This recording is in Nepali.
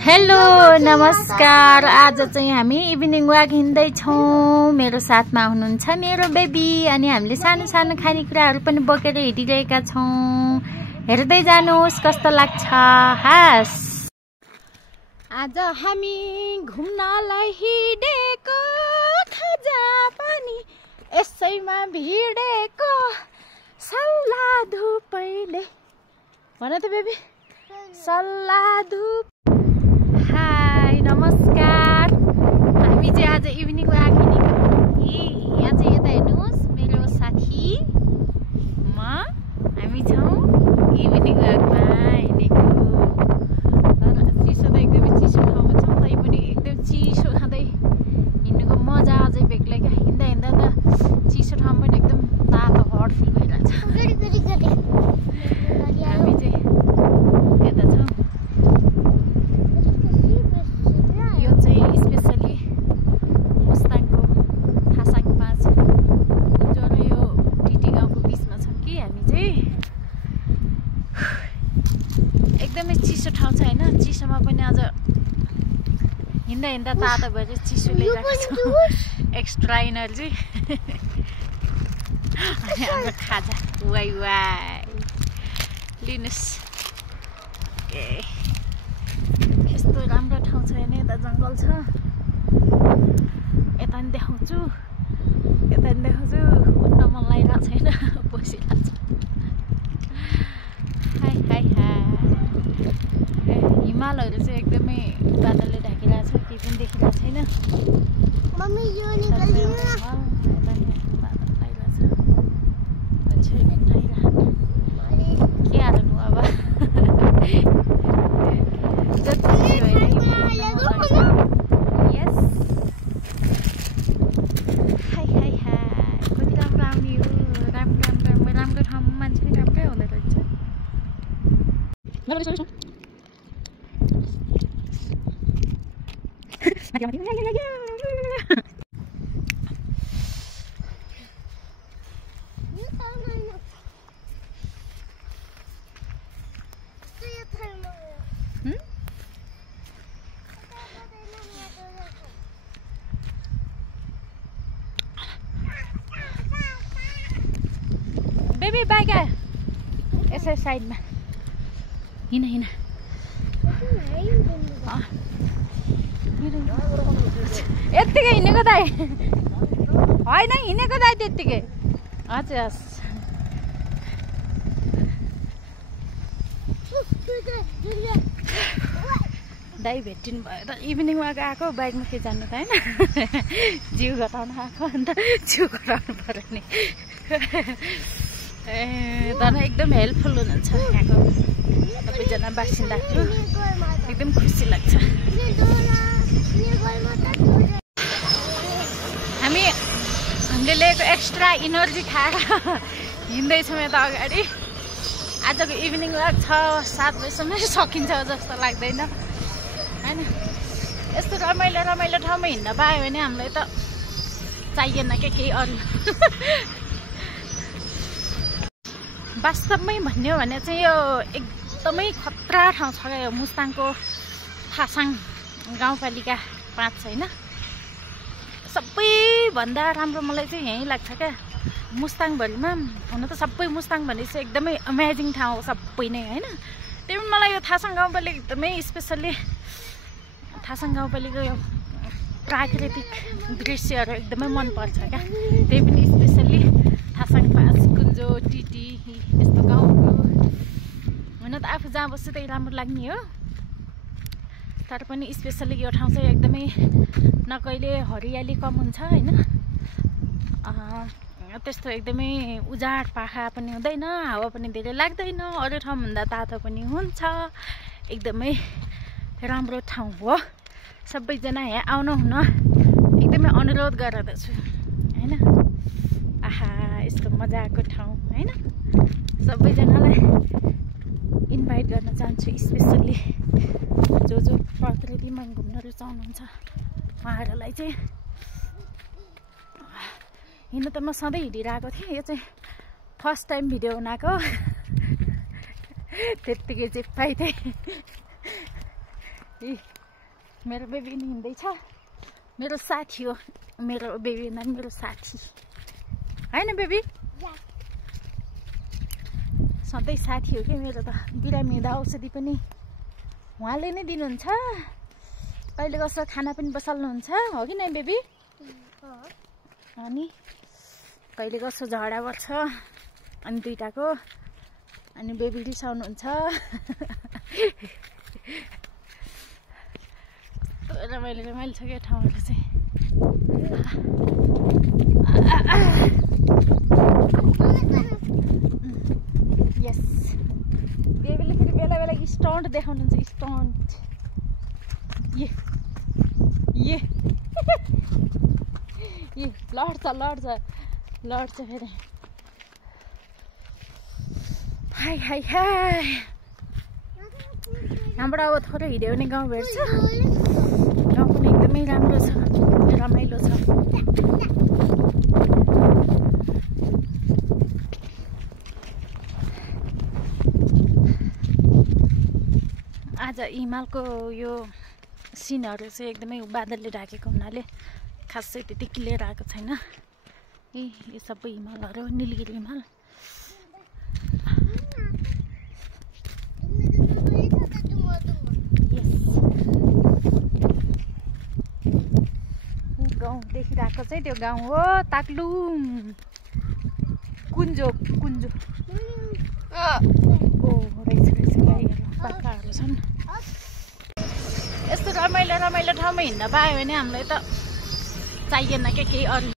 हेलो नमस्कार। आज चाहिँ हामी इभिनिङ वाक हिँड्दै छौं। मेरो साथमा हुनुहुन्छ मेरो बेबी अनि हामीले सानो सानो खानेकुराहरू पनि बोकेर हिँडिरहेका छौं। हेर्दै जानुहोस् कस्तो लाग्छ। हास आज हामी घुम्नलाई हिँडेको खाजा पनि यसैमा भिडेको सल्ला धुपैले भन त बेबी सल्ला धुप। हाई नमस्कार। हामी चाहिँ आज इभिनिङ वाक हिँडेको। यहाँ चाहिँ यता हेर्नुहोस् मेरो साथी म हामी छौँ इभिनिङ वाकमा हिँडेको। तर चिसो त एकदमै चिसो ठाउँमा छौँ तै पनि एकदम चिसो खाँदै हिँड्नुको मजा अझै बेग्लै क्या। हिँड्दा हिँड्दा त चिसो ठाउँ पनि एकदम तातो हट फिल भइरहेछ। हामी चाहिँ यता छौँ। यो चाहिँ स्पेसली मुस्ताङको थासाङ 5 जो र यो टिटी गाउँको बिचमा छौँ कि हामी चाहिँ। एकदमै चिसो ठाउँ छ होइन। चिसोमा पनि अझ हिँड्दा हिँड्दा तातो भएर चिसो ल्याइरहेको छौँ। Extra energy. अनि हाम्रो खाजा वाइ वाइ लिनुहोस्। यस्तो राम्रो ठाउँ छ होइन। यता जङ्गल छ यता नि देखाउँछु यता नि देखाउँछु। उठ्न मन लागिरहेको छैन बसिरहेको छ। High high high. हिमालहरू चाहिँ एकदमै बादलले ढाकिरहेको छ केही पनि देखिरहेको छैन। के हाल्नु अब राम्रो ठाउँमा मान्छे राम्रै हुँदो रहेछ। बेबी बाइक आयो यसै साइडमा हिँड हिँड। यत्तिकै हिँडेको दाइ होइन हिँडेको दाइ त्यत्तिकै। हजुर हस् दाइ भेटिनु भयो त। इभिनिङ वाक आएको बाइकमा के जानु त होइन। जिउ घटाउनु आएको अन्त जिउ घटाउनु पर्यो नि। तर एकदम हेल्पफुल हुनुहुन्छ यहाँको सबैजना बासिन्दाहरू। एकदम खुसी लाग्छ। हामीले लिएको एक्स्ट्रा इनर्जी खाएर हिँड्दैछौँ यता अगाडि। आजको इभिनिङ वाक 6-7 बजीसम्म सकिन्छ जस्तो लाग्दैन होइन। यस्तो रमाइलो रमाइलो ठाउँमा हिँड्न पायो भने हामीलाई त चाहिएन के केही अरू। वास्तवमै भन्ने हो भने चाहिँ यो एकदमै खतरा ठाउँ छ क्या। यो मुस्ताङको थासाङ गाउँपालिका 5 होइन। सबैभन्दा राम्रो मलाई चाहिँ यहीँ लाग्छ क्या मुस्ताङभरिमा। हुन त सबै मुस्ताङ भने चाहिँ एकदमै अमेजिङ ठाउँ हो सबै नै होइन। त्यही पनि मलाई यो थासाङ गाउँपालिका एकदमै स्पेसल्ली थासाङ गाउँपालिका यो प्राकृतिक दृश्यहरू एकदमै मनपर्छ क्या। त्यही पनि स्पेसल्ली थासाङ 5 कुन्जो टिटी यस्तो गाउँहरू। हुन त आफू जहाँ बस्छु त्यही राम्रो लाग्ने हो। तर पनि स्पेसल्ली यो ठाउँ चाहिँ एकदमै न कहिले हरियाली कम हुन्छ होइन। त्यस्तो एकदमै उजाड पाखा पनि हुँदैन। हावा पनि धेरै लाग्दैन। अरू ठाउँभन्दा तातो पनि हुन्छ। एकदमै राम्रो ठाउँ हो। सबैजना यहाँ आउनु हुन एकदमै अनुरोध गर्दछु होइन। आहा यस्तो मजाको ठाउँ होइन। सबैजनालाई इन्भाइट गर्न चाहन्छु। स्पेसल्ली जो प्रकृतिमा घुम्न रुचाउनुहुन्छ उहाँहरूलाई चाहिँ। हिँड्नु त म सधैँ हिँडिरहेको थिएँ। यो चाहिँ फर्स्ट टाइम भिडियो बनाएको। त्यत्तिकै चाहिँ पाइथे मेरो बेबी नि हिँड्दैछ मेरो साथी हो मेरो बेबी न मेरो साथी हैन बेबी सधैँ साथी हो कि मेरो त बिरामी हुँदा औषधि पनि उहाँले नै दिनुहुन्छ कहिले कसो खाना पनि बसाल्नुहुन्छ हो कि नै बेबी अनि कहिले कसो झगडा पर्छ अनि दुईटाको अनि बेबी रिसाउनुहुन्छ रमाइलो छ क्या ठाउँहरू चाहिँ यस बेबीले फेरि बेला बेला स्टन्ट देखाउनुहुन्छ स्टन्ट ये लड्छ फेरि हाई हाम्रो अब थोरै हिँड्यो भने गाउँ भेट्छ गाउँ पनि एकदमै राम्रो छ रमाइलो छ आज हिमालको यो सिनहरू चाहिँ एकदमै बादलले ढाकेको हुनाले खासै त्यति क्लियर आएको छैन यो सबै हिमालहरू निलगिरी हिमाल गाउँ देखिरहेको चाहिँ त्यो गाउँ हो ताक्लुङ कुन्जो रहेछ गाईहरू बाख्राहरू छन् यस्तो रमाइलो ठाउँमा हिँड्न पायो भने हामीलाई त चाहिएन के केही अरू